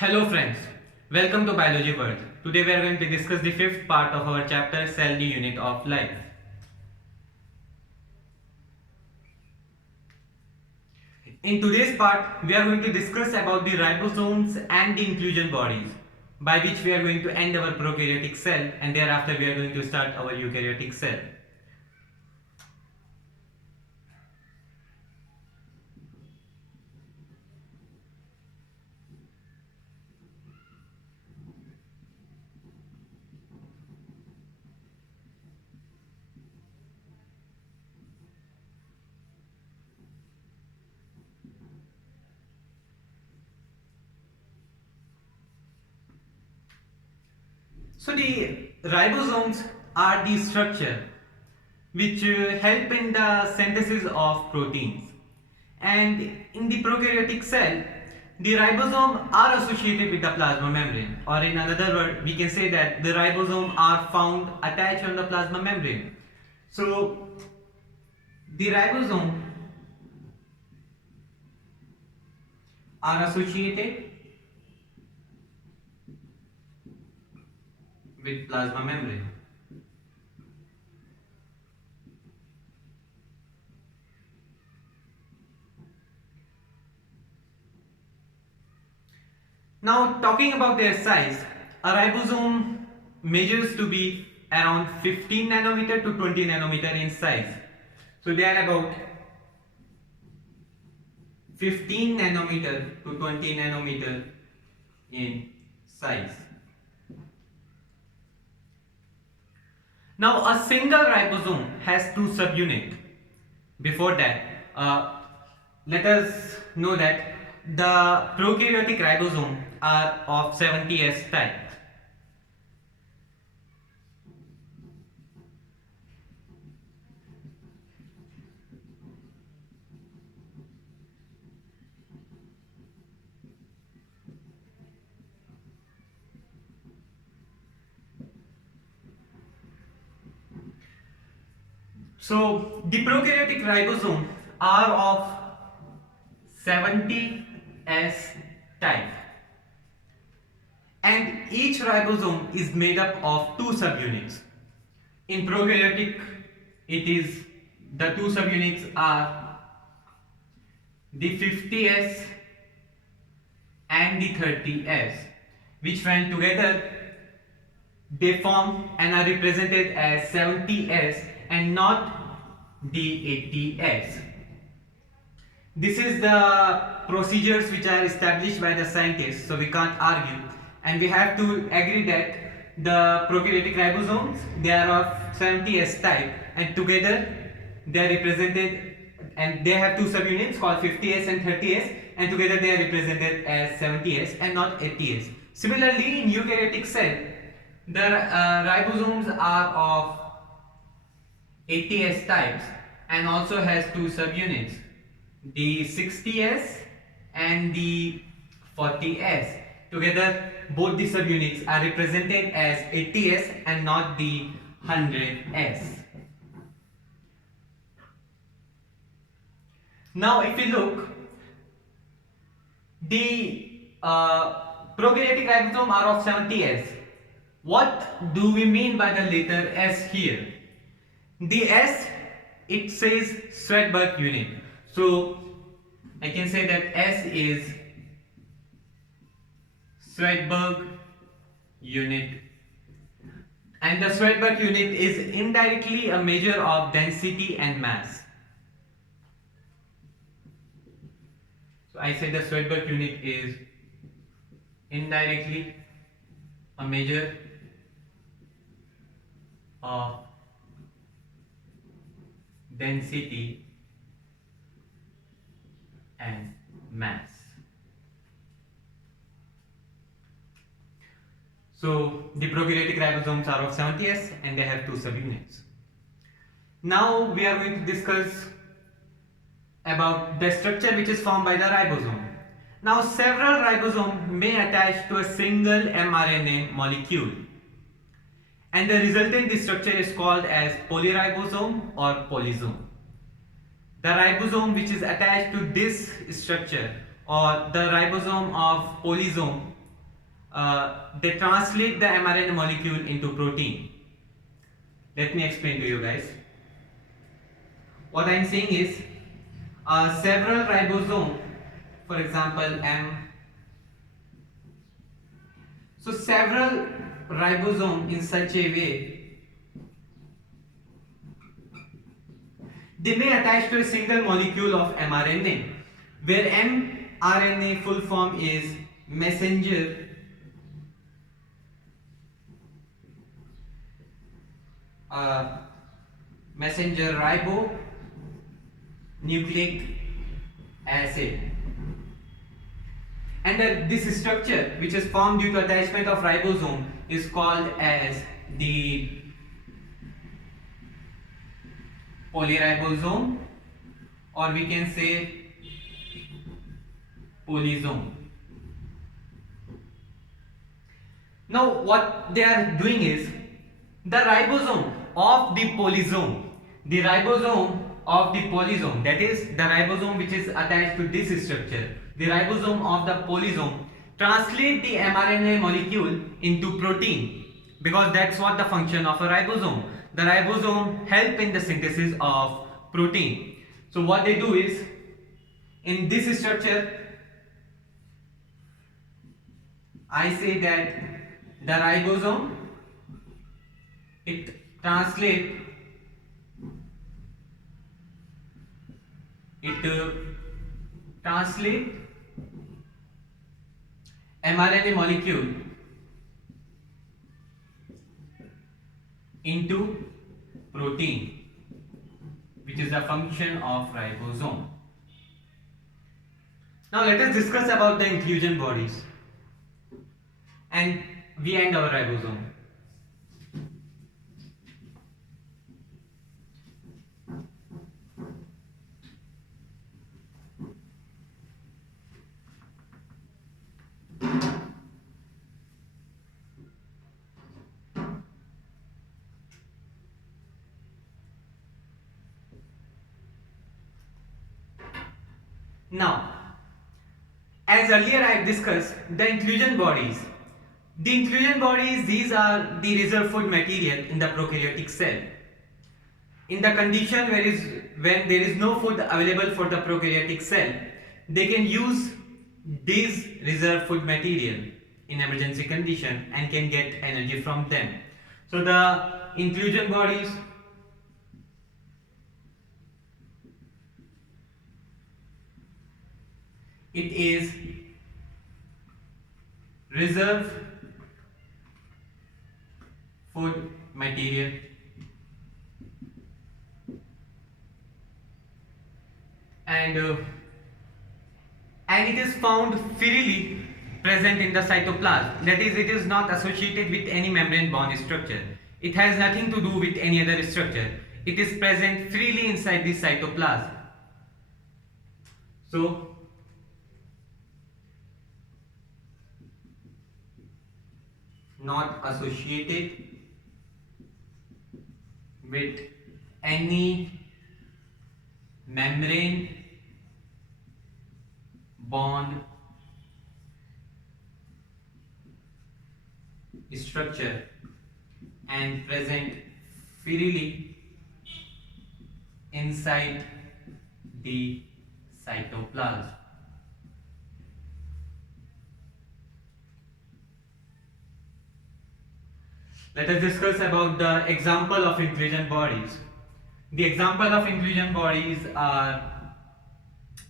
Hello friends, welcome to Biology World. Today we are going to discuss the fifth part of our chapter Cell the Unit of Life. In today's part we are going to discuss about the ribosomes and the inclusion bodies, by which we are going to end our prokaryotic cell and thereafter we are going to start our eukaryotic cell. So the ribosomes are the structure which help in the synthesis of proteins, and in the prokaryotic cell the ribosome are associated with the plasma membrane, or in another word we can say that the ribosome are found attached on the plasma membrane. So the ribosome are associated with plasma membrane. Now talking about their size, a ribosome measures to be around 15 nanometer to 20 nanometer in size. So they are about 15 nanometer to 20 nanometer in size. Now a single ribosome has two subunits. Before that, let us know that the prokaryotic ribosome are of 70S type. So the prokaryotic ribosome are of 70S type, and each ribosome is made up of two subunits. In prokaryotic, it is the two subunits are the 50S and the 30S, which when together they form and are represented as 70S and not the 80S. This is the procedures which are established by the scientists, so we can't argue, and we have to agree that the prokaryotic ribosomes, they are of 70S type, and together they are represented, and they have two subunits called 50S and 30S, and together they are represented as 70S and not 80S. Similarly, in eukaryotic cell, the ribosomes are of 80S types and also has two subunits, the 60S and the 40S. Together both the subunits are represented as 80S and not the 100S. Now if you look, the prokaryotic ribosome are of 70S. What do we mean by the letter S here? The S, it says Svedberg unit. So I can say that S is Svedberg unit, and the Svedberg unit is indirectly a measure of density and mass. So I say the Svedberg unit is indirectly a measure of density and mass. So the prokaryotic ribosomes are of 70S and they have two subunits. Now we are going to discuss about the structure which is formed by the ribosome. Now several ribosomes may attach to a single mRNA molecule, and the resultant structure is called as polyribosome or polysome. The ribosome which is attached to this structure, or the ribosome of polysome, they translate the mRNA molecule into protein. Let me explain to you guys. What I am saying is several ribosome, for example M. So several ribosome in such a way, they may attach to a single molecule of mRNA, where mRNA full form is messenger messenger ribonucleic acid. And this structure, which is formed due to attachment of ribosome, is called as the polyribosome, or we can say polysome. Now what they are doing is, the ribosome of the polysome, that is the ribosome which is attached to this structure, the ribosome of the polysome translate the mRNA molecule into protein, because that's what the function of a ribosome. The ribosome help in the synthesis of protein. So what they do is, in this structure, I say that the ribosome, it translate mRNA molecule into protein, which is the function of ribosome. Now let us discuss about the inclusion bodies, and we end our ribosome. Now, as earlier I have discussed, the inclusion bodies. The inclusion bodies, these are the reserve food material in the prokaryotic cell. In the condition when there is no food available for the prokaryotic cell, they can use these reserve food material in emergency condition and can get energy from them. So the inclusion bodies, it is reserve food material and it is found freely present in the cytoplasm. That is, it is not associated with any membrane bound structure. It has nothing to do with any other structure. It is present freely inside the cytoplasm. So not associated with any membrane bond structure and present freely inside the cytoplasm. Let us discuss about the example of inclusion bodies. The example of inclusion bodies are,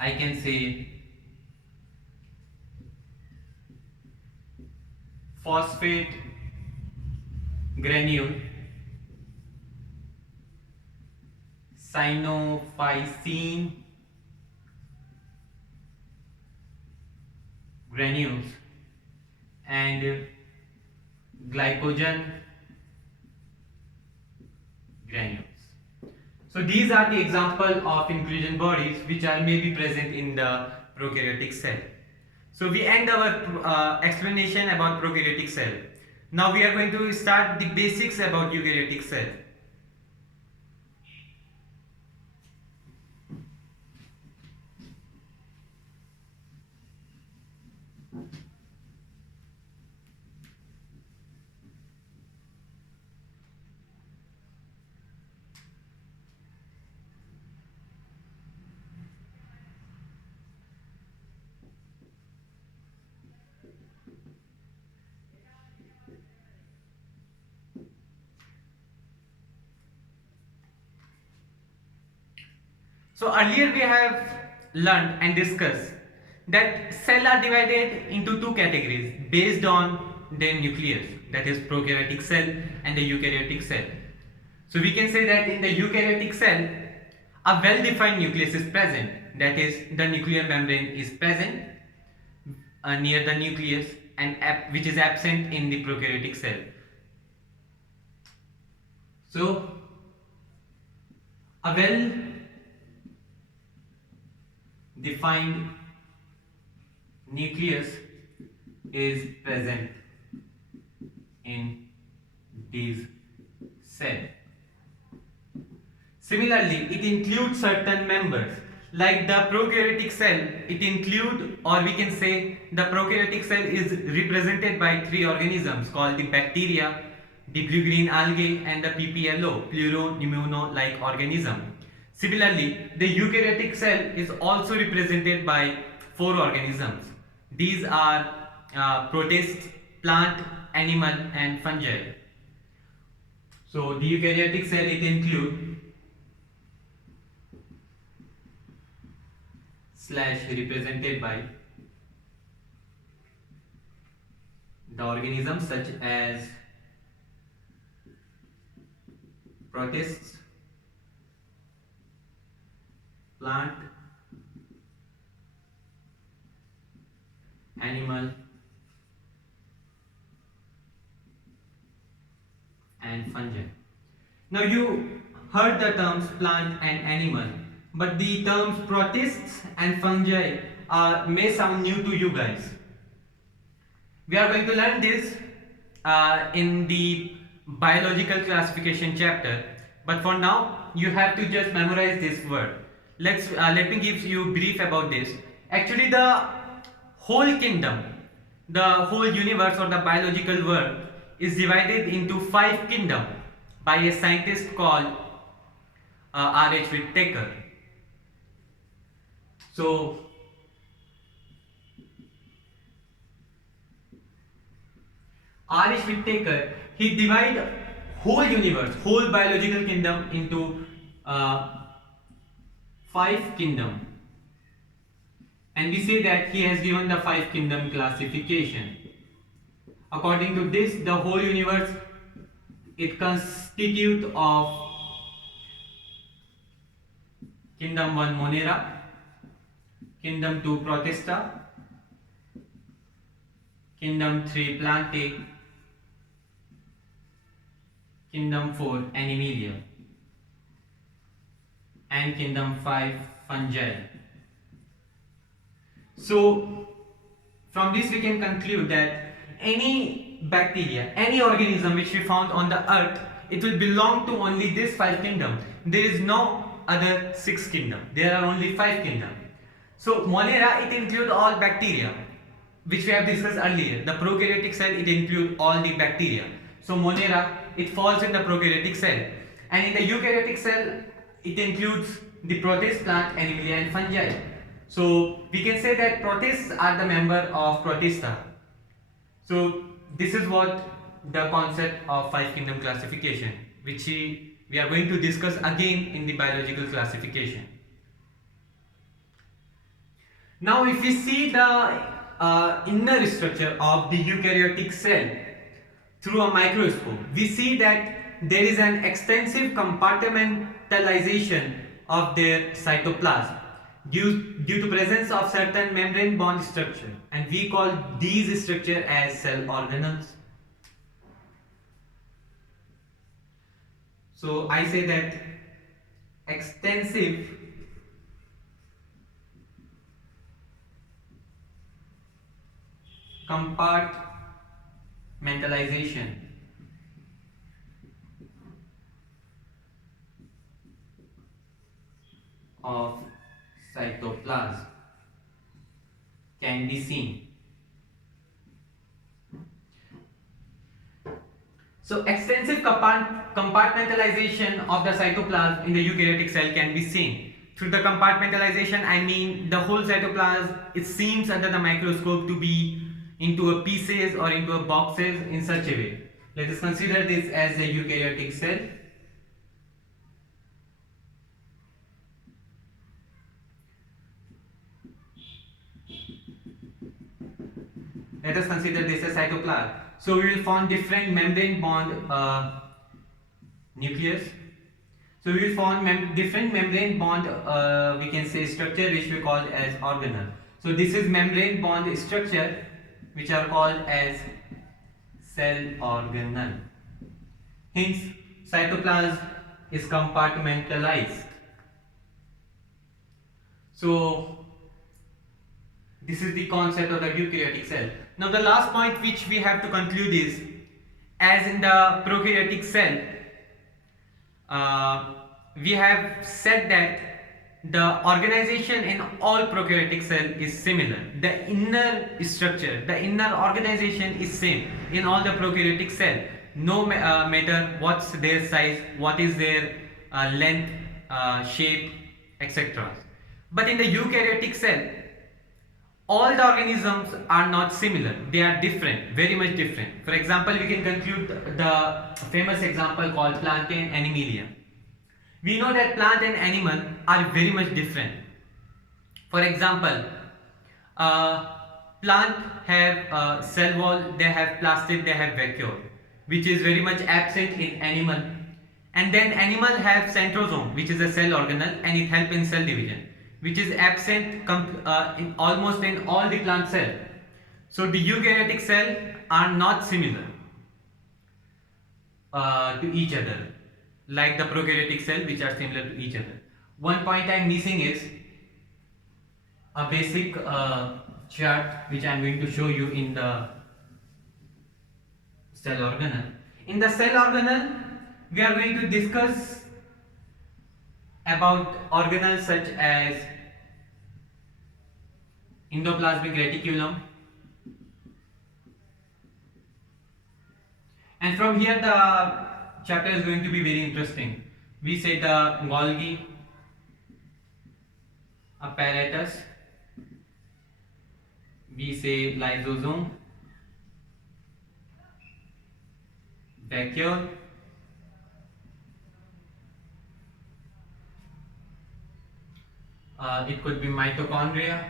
I can say, phosphate granule, cyanophycine granules, and glycogen granules. So these are the example of inclusion bodies which are maybe present in the prokaryotic cell. So we end our explanation about prokaryotic cell. Now we are going to start the basics about eukaryotic cell. So earlier we have learned and discussed that cells are divided into two categories based on their nucleus, that is prokaryotic cell and the eukaryotic cell. So we can say that in the eukaryotic cell a well-defined nucleus is present, that is the nuclear membrane is present near the nucleus and which is absent in the prokaryotic cell. So a well defined nucleus is present in these cells. Similarly, it includes certain members like the prokaryotic cell. It includes, or we can say the prokaryotic cell is represented by three organisms called the bacteria, the blue-green algae and the PPLO, pleuropneumono-like organism. Similarly, the eukaryotic cell is also represented by four organisms. These are protists, plant, animal and fungi. So the eukaryotic cell, it includes represented by the organisms such as protists, plant, animal and fungi. Now you heard the terms plant and animal, but the terms protists and fungi may sound new to you guys. We are going to learn this in the biological classification chapter, but for now you have to just memorize this word. Let me give you brief about this. Actually, the whole kingdom, the whole universe or the biological world is divided into 5 kingdoms by a scientist called R.H. Whittaker. So R.H. Whittaker, he divided whole universe, whole biological kingdom into 5 kingdoms, and we say that he has given the 5 kingdom classification. According to this, the whole universe, it constitutes of kingdom 1 Monera, kingdom 2 Protista, kingdom 3 Plantae, kingdom 4 Animalia, and kingdom 5 Fungi. So from this we can conclude that any bacteria, any organism which we found on the earth, it will belong to only this 5 kingdoms. There is no other 6 kingdoms. There are only 5 kingdoms. So Monera, it includes all bacteria, which we have discussed earlier. The prokaryotic cell, it includes all the bacteria. So Monera, it falls in the prokaryotic cell. And in the eukaryotic cell, it includes the protists, plant, animalia and fungi. So we can say that protists are the member of Protista. So this is what the concept of 5 kingdom classification, which we are going to discuss again in the biological classification. Now if we see the inner structure of the eukaryotic cell through a microscope, we see that there is an extensive compartmentalization of their cytoplasm due to presence of certain membrane bond structure, and we call these structure as cell organelles. So I say that extensive compartmentalization of cytoplasm can be seen. So extensive compartmentalization of the cytoplasm in the eukaryotic cell can be seen. Through the compartmentalization, I mean the whole cytoplasm, it seems under the microscope to be into a pieces or into a boxes in such a way. Let us consider this as a eukaryotic cell. Let us consider this as cytoplasm. So we will form different membrane bond nucleus. So we will form different membrane bond we can say structure, which we call as organelle. So this is membrane bond structure which are called as cell organelle. Hence cytoplasm is compartmentalized. So this is the concept of the eukaryotic cell. Now the last point which we have to conclude is, as in the prokaryotic cell, we have said that the organization in all prokaryotic cell is similar. The inner structure, the inner organization is same in all the prokaryotic cell. No matter what's their size, what is their length, shape, etc. But in the eukaryotic cell, all the organisms are not similar. They are different, very much different. For example, we can conclude the famous example called plantain animalia. We know that plant and animal are very much different. For example, plant have cell wall, they have plastid, they have vacuole, which is very much absent in animal. And then animal have centrosome, which is a cell organelle, and it helps in cell division, which is absent in almost in all the plant cell. So the eukaryotic cell are not similar to each other, like the prokaryotic cell, which are similar to each other. One point I am missing is a basic chart which I am going to show you in the cell organelle. In the cell organelle, we are going to discuss about organelles such as endoplasmic reticulum, and from here the chapter is going to be very interesting. We say the Golgi apparatus, we say lysosome, vacuole, it could be mitochondria,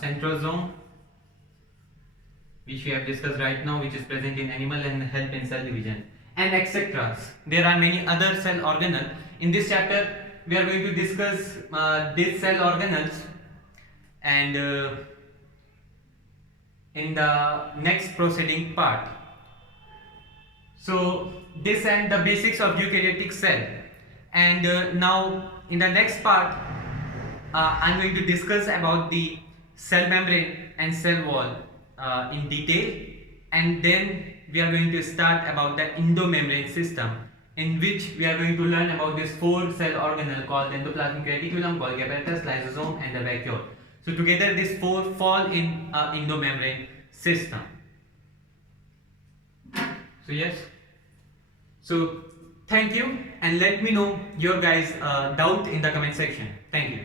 centrosome, which we have discussed right now, which is present in animal and help in cell division, and etc. There are many other cell organelles. In this chapter, we are going to discuss these cell organelles, and in the next proceeding part. So this and the basics of eukaryotic cell, and now in the next part I am going to discuss about the cell membrane and cell wall in detail, and then we are going to start about the endomembrane system, in which we are going to learn about this 4 cell organelle called endoplasmic reticulum, Golgi apparatus, lysosome, and the vacuole. So together these 4 fall in endomembrane system. So yes, so thank you, and let me know your guys doubt in the comment section. Thank you.